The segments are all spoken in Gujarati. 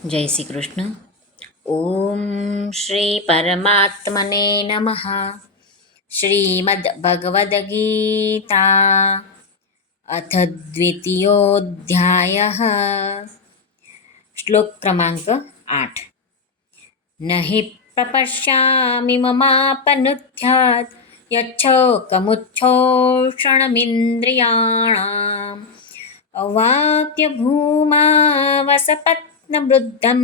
જય શ્રી કૃષ્ણ. ઓમ શ્રી પરમાત્મને નમઃ. શ્રીમદ્ ભગવદ્ ગીતા અથ દ્વિતીયોધ્યાયઃ. શ્લોક ક્રમાંક 8. નહિ પ્રપશ્યામિ મમાપનુદ્ધ્યાત યચ્છોકમુચ્છોષણમિન્દ્રિયાણામ અવાપ્ય ભૂમા વસપત્નવૃદ્ધં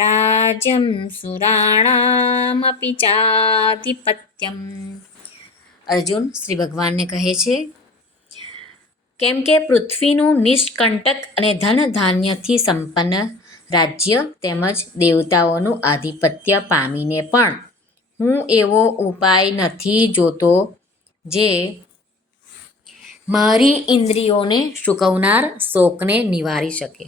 રાજ્યં સુરાણામપી ચાધિપત્યમ. અર્જુન શ્રી ભગવાનને કહે છે, કેમ કે પૃથ્વીનું નિષ્કંટક અને ધન ધાન્યથી સંપન્ન રાજ્ય તેમજ દેવતાઓનું આધિપત્ય પામીને પણ હું એવો ઉપાય નથી જોતો જે મારી ઇન્દ્રિયોને શુકવનાર શોકને નિવારી શકે.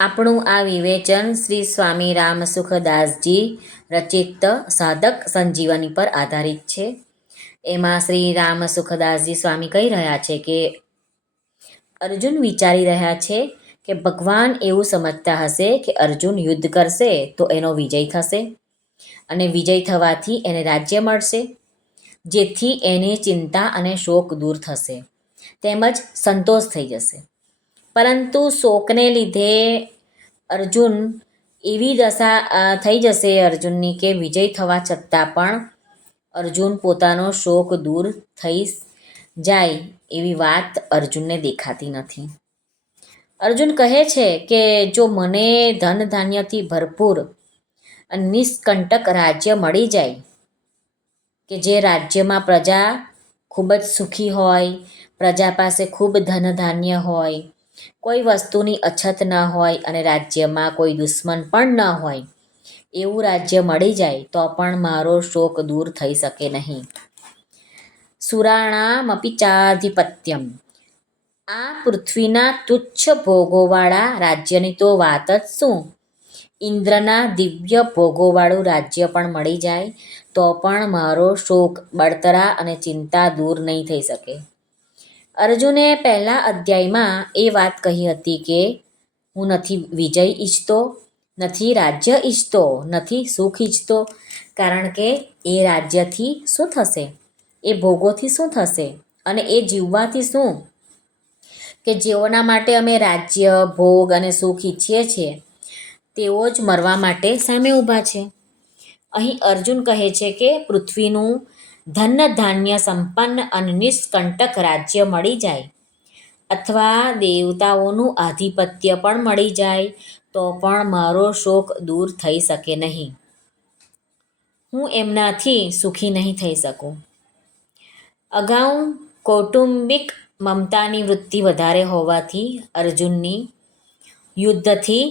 આપણું આ વિવેચન શ્રી સ્વામી રામસુખદાસજી રચિત સાધક સંજીવની પર આધારિત છે. એમાં શ્રી રામસુખદાસજી સ્વામી કહી રહ્યા છે કે અર્જુન વિચારી રહ્યા છે કે ભગવાન એવું સમજતા હશે કે અર્જુન યુદ્ધ કરશે તો એનો વિજય થશે અને વિજય થવાથી એને રાજ્ય મળશે, જેથી એની ચિંતા અને શોક દૂર થશે તેમજ સંતોષ થઈ જશે. પરંતુ શોકને લીધે અર્જુન એવી દશા થઈ જશે અર્જુનની કે વિજય થવા છતાં પણ અર્જુન પોતાનો શોક દૂર થઈ જાય એવી વાત અર્જુનને દેખાતી નથી. અર્જુન કહે છે કે જો મને ધન ધાન્યથી ભરપૂર અને નિષ્કંટક રાજ્ય મળી જાય, કે જે રાજ્યમાં પ્રજા ખૂબ જ સુખી હોય, પ્રજા પાસે ખૂબ ધન ધાન્ય હોય, કોઈ વસ્તુની અછત ન હોય અને રાજ્યમાં કોઈ દુશ્મન પણ ન હોય, એવું રાજ્ય મળી જાય તો પણ મારો શોક દૂર થઈ શકે નહીં. સુરાણામપી ચાધિપત્યમ. આ પૃથ્વીના તુચ્છ ભોગોવાળા રાજ્યની તો વાત જ શું, ઇન્દ્રના દિવ્ય ભોગોવાળું રાજ્ય પણ મળી જાય તો પણ મારો શોક, બળતરા અને ચિંતા દૂર નહીં થઈ શકે. અર્જુને પહેલા અધ્યાયમાં એ વાત કહી હતી કે હું નથી વિજય ઈચ્છતો, નથી રાજ્ય ઈચ્છતો, નથી સુખ ઈચ્છતો, કારણ કે એ રાજ્યથી શું થશે, એ ભોગોથી શું થશે અને એ જીવવાથી શું, કે જેઓના માટે અમે રાજ્ય, ભોગ અને સુખ ઈચ્છીએ છીએ તેઓ જ મરવા માટે સામે ઊભા છે. અહીં અર્જુન કહે છે કે પૃથ્વીનું ધન ધાન્ય સંપન્ન અને નિષ્કંટક રાજ્ય મળી જાય અથવા દેવતાઓનું આધિપત્ય પણ મળી જાય તો પણ મારો શોક દૂર થઈ શકે નહીં. હું એમનાથી સુખી નહીં થઈ શકું. અગાઉ કૌટુંબિક મમતાની વૃત્તિ વધારે હોવાથી અર્જુનની યુદ્ધથી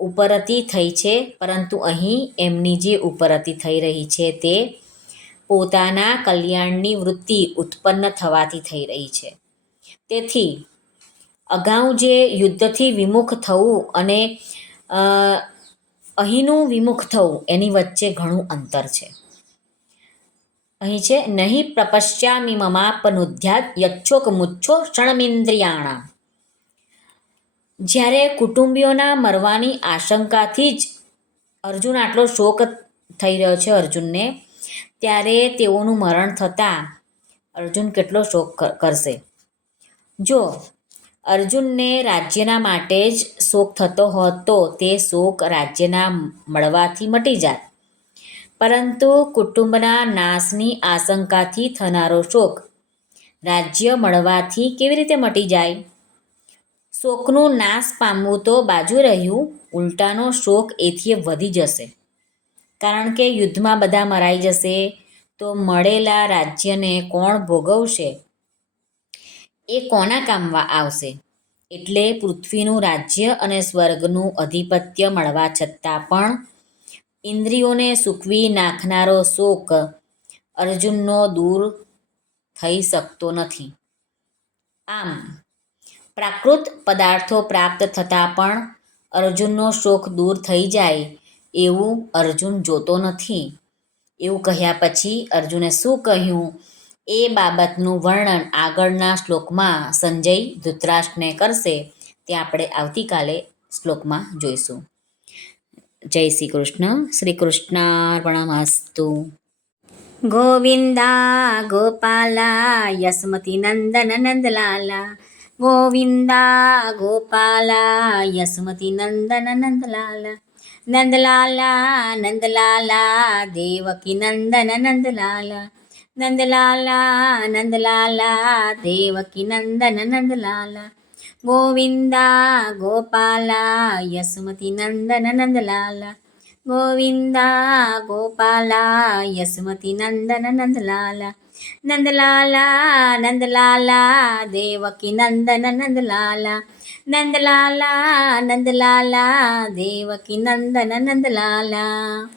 ઉપરતી થઈ છે, પરંતુ અહીં એમની જે ઉપરતી થઈ રહી છે તે પોતાના કલ્યાણની વૃત્તિ ઉત્પન્ન થવાથી થઈ રહી છે. તેથી અગાઉ જે યુદ્ધથી વિમુખ થવું અને અહીંનું વિમુખ થવું એની વચ્ચે ઘણું અંતર છે. અહીં છે નહીં પ્રપશ્યામિ મમાપનુદ્ધ્યાત યચ્છોક મુચ્છો ક્ષણમિન્દ્રિયાણામ. જ્યારે કુટુંબીઓના મરવાની આશંકાથી જ અર્જુન આટલો શોક થઈ રહ્યો છે અર્જુનને, ત્યારે તેઓનું મરણ થતાં અર્જુન કેટલો શોક કરશે. જો અર્જુનને રાજ્યના માટે જ શોક થતો હોત તો તે શોક રાજ્યના મળવાથી મટી જાત, પરંતુ કુટુંબના નાશની આશંકાથી થનારો શોક રાજ્ય મળવાથી કેવી રીતે મટી જાય? શોકનું નાશ પામવું તો બાજુ રહ્યું, ઉલટાનો શોક એથી વધી જશે, કારણ કે યુદ્ધમાં બધા મરાઈ જશે તો મળેલા રાજ્યને કોણ ભોગવશે, એ કોના કામમાં આવશે? એટલે પૃથ્વીનું રાજ્ય અને સ્વર્ગનું અધિપત્ય મળવા છતાં પણ ઇન્દ્રિયોને સૂકવી નાખનારો શોક અર્જુનનો દૂર થઈ શકતો નથી. આમ પ્રાકૃત પદાર્થો પ્રાપ્ત થતાં પણ અર્જુનનો શોક દૂર થઈ જાય એવું અર્જુન જોતો નથી. એવું કહ્યા પછી અર્જુને શું કહ્યું એ બાબતનું વર્ણન આગળના શ્લોકમાં સંજય ધૃતરાષ્ટ્રને કરશે, તે આપણે આવતીકાલે શ્લોકમાં જોઈશું. જય શ્રી કૃષ્ણ. શ્રી કૃષ્ણાર્પણમસ્તુ. ગોવિંદા ગોપાલા યશમતી નંદન નંદલાલા, ગોવિંદા ગોપાલા યશમતી નંદન નંદલાલા, નંદલાલા નંદલાલા દેવકી નંદન નંદલાલા, નંદલાલા નંદલાલા દેવકી નંદન નંદલાલા, ગોવિંદા ગોપાલા યશમતી નંદન નંદલાલા, ગોવિંદા ગોપાલા યશમતી નંદન નંદલાલા, નંદલાલા નંદલાલા દેવકી નંદન નંદલાલા, નંદલાલા નંદલાલા દેવકી નંદન નંદલાલા.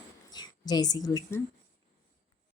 જય શ્રી કૃષ્ણ.